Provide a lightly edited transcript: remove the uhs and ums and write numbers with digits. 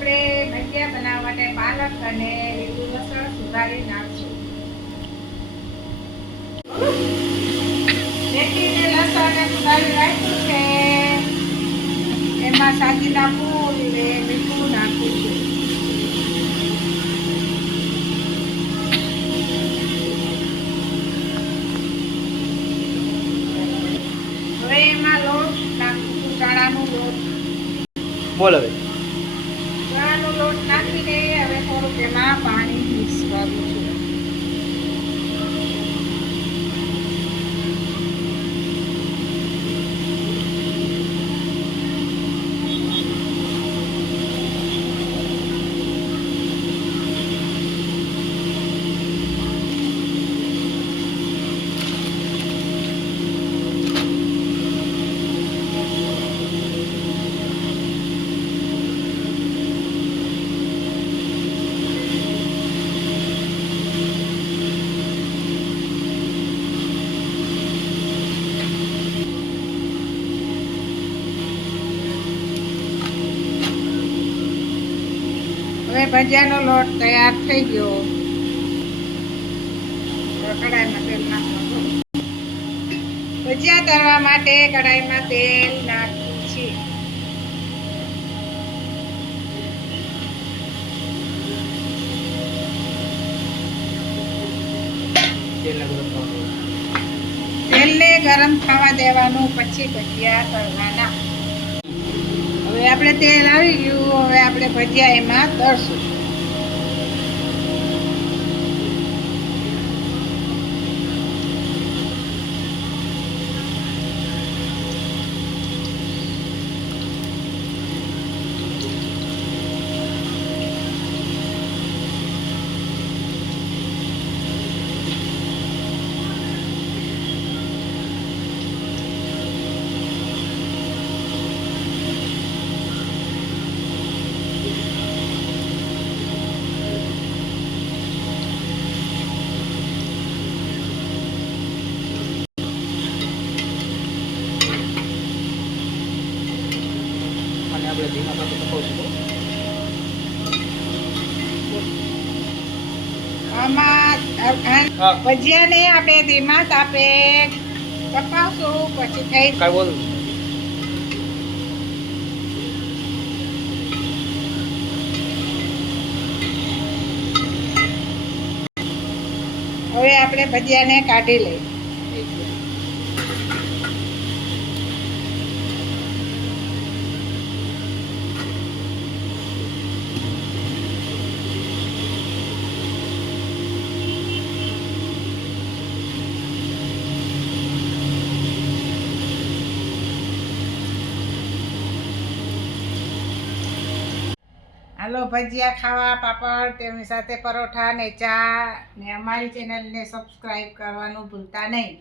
આપણે ભજીયા બનાવવા માટે પાલક અને લીલું લસણ સુધારી નાખશું. મેથીને લસણ સુધારી રાખ્યું છે. એમાં સાજીના ફૂલ ને મીઠું નાખું છું. હવે એમાં લોટ નાખું છું, ચણાનો લોટ. બોલ હવે. ચણાનો લોટ નાખીને હવે થોડુંક એમાં પાણી મિક્સ કરું છું. હવે ભજીયાનો લોટ તૈયાર થઈ ગયો. કઢાઈમાં તેલ નાખવાનું. ભજીયા તળવા માટે કઢાઈમાં તેલ નાખ્યું છે. તેલને ગરમ થવા દેવાનું, પછી ભજીયા તળવાના. હવે આપણે તેલ આવી ગયું. હવે આપણે ભજીયા એમાં તળશું. આમાં ભજીયાને આપણે ધીમા તાપે તપાવશું, પછી થઈ કાઈ બોલ. હવે આપણે ભજીયાને કાઢી લઈએ. હાલો ભજીયા ખાવા, પાપડ, તેમની સાથે પરોઠા ને ચા. ને અમારી ચેનલને સબસ્ક્રાઈબ કરવાનું ભૂલતા નહીં.